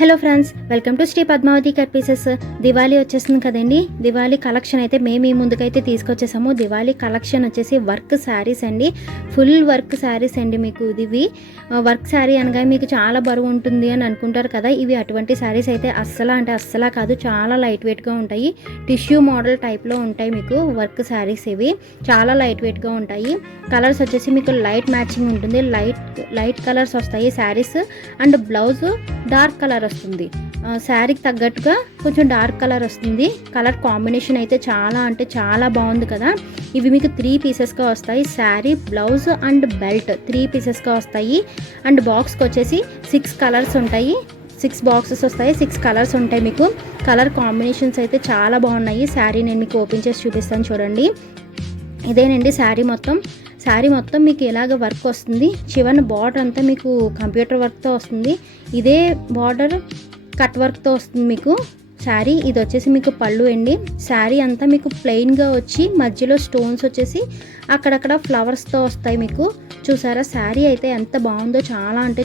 Hello friends, welcome to Shri Padmavati cut pieces. Diwali వచ్చేస్తుంది కదండి. Diwali collection అయితే మేము ఈ ముందుకైతే తీసుకొచ్చేసాము. దివాళీ కలెక్షన్ వచ్చేసి వర్క్ శారీస్ అండి, ఫుల్ వర్క్ శారీస్ అండి. మీకు ఇవి వర్క్ శారీ అనగా మీకు చాలా బరువు ఉంటుంది అని అనుకుంటారు కదా. ఇవి అటువంటి శారీస్ అయితే అస్సలా కాదు, చాలా లైట్ వెయిట్గా ఉంటాయి. టిష్యూ మోడల్ టైప్లో ఉంటాయి మీకు వర్క్ శారీస్. ఇవి చాలా లైట్ వెయిట్గా ఉంటాయి. కలర్స్ వచ్చేసి మీకు లైట్ మ్యాచింగ్ ఉంటుంది, లైట్ కలర్స్ వస్తాయి saris. And blouse dark colour వస్తుంది. శారీకి తగ్గట్టుగా కొంచెం డార్క్ కలర్ వస్తుంది. కలర్ కాంబినేషన్ అయితే చాలా బాగుంది కదా. ఇవి మీకు 3 పీసెస్గా వస్తాయి. శారీ, బ్లౌజ్ అండ్ బెల్ట్ 3 పీసెస్గా వస్తాయి. అండ్ బాక్స్కి వచ్చేసి 6 కలర్స్ ఉంటాయి. 6 బాక్సెస్ వస్తాయి, 6 కలర్స్ ఉంటాయి మీకు. కలర్ కాంబినేషన్స్ అయితే చాలా బాగున్నాయి. శారీ నేను మీకు ఓపెన్ చేసి చూపిస్తాను చూడండి. ఇదేనండి శారీ మొత్తం మీకు ఇలాగ వర్క్ వస్తుంది. చివరిన బార్డర్ అంతా మీకు కంప్యూటర్ వర్క్తో వస్తుంది. ఇదే బార్డర్ కట్ వర్క్తో వస్తుంది మీకు శారీ. ఇది వచ్చేసి మీకు పళ్ళు అండి. శారీ అంతా మీకు ప్లెయిన్గా వచ్చి మధ్యలో స్టోన్స్ వచ్చేసి అక్కడక్కడ ఫ్లవర్స్తో వస్తాయి మీకు. చూసారా శారీ అయితే ఎంత బాగుందో,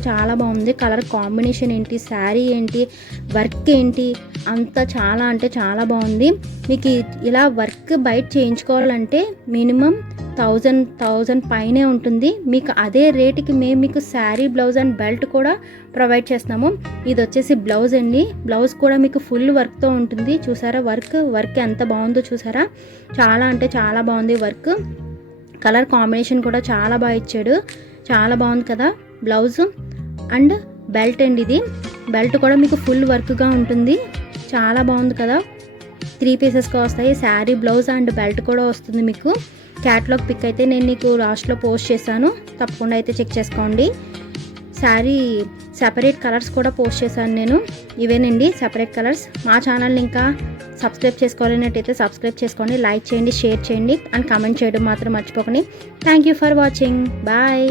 చాలా బాగుంది. కలర్ కాంబినేషన్ ఏంటి, శారీ ఏంటి, వర్క్ ఏంటి, అంతా చాలా బాగుంది. మీకు ఇలా వర్క్ బయట చేయించుకోవాలంటే మినిమం 1000 పైనే ఉంటుంది. మీకు అదే రేటుకి మేము మీకు శారీ, బ్లౌజ్ అండ్ బెల్ట్ కూడా ప్రొవైడ్ చేస్తున్నాము. ఇది వచ్చేసి బ్లౌజ్ అండి. బ్లౌజ్ కూడా మీకు ఫుల్ వర్క్తో ఉంటుంది. చూసారా వర్క్ ఎంత బాగుందో చూసారా. చాలా బాగుంది వర్క్. కలర్ కాంబినేషన్ కూడా చాలా బాగా ఇచ్చాడు, చాలా బాగుంది కదా. బ్లౌజ్ అండ్ బెల్ట్ అండి. ఇది బెల్ట్ కూడా మీకు ఫుల్ వర్క్గా ఉంటుంది. చాలా బాగుంది కదా. 3 పీసెస్గా వస్తాయి. శారీ, బ్లౌజ్ అండ్ బెల్ట్ కూడా వస్తుంది మీకు. క్యాటలాగ్ పిక్ అయితే నేను నీకు లాస్ట్లో పోస్ట్ చేశాను, తప్పకుండా అయితే చెక్ చేసుకోండి. శారీ సెపరేట్ కలర్స్ కూడా పోస్ట్ చేశాను నేను. ఇవేనండి సెపరేట్ కలర్స్. మా ఛానల్ని ఇంకా సబ్స్క్రైబ్ చేసుకోవాలన్నట్టయితే సబ్స్క్రైబ్ చేసుకోండి, లైక్ చేయండి, షేర్ చేయండి అండ్ కామెంట్ చేయడం మాత్రం మర్చిపోకండి. Thank you for watching. Bye.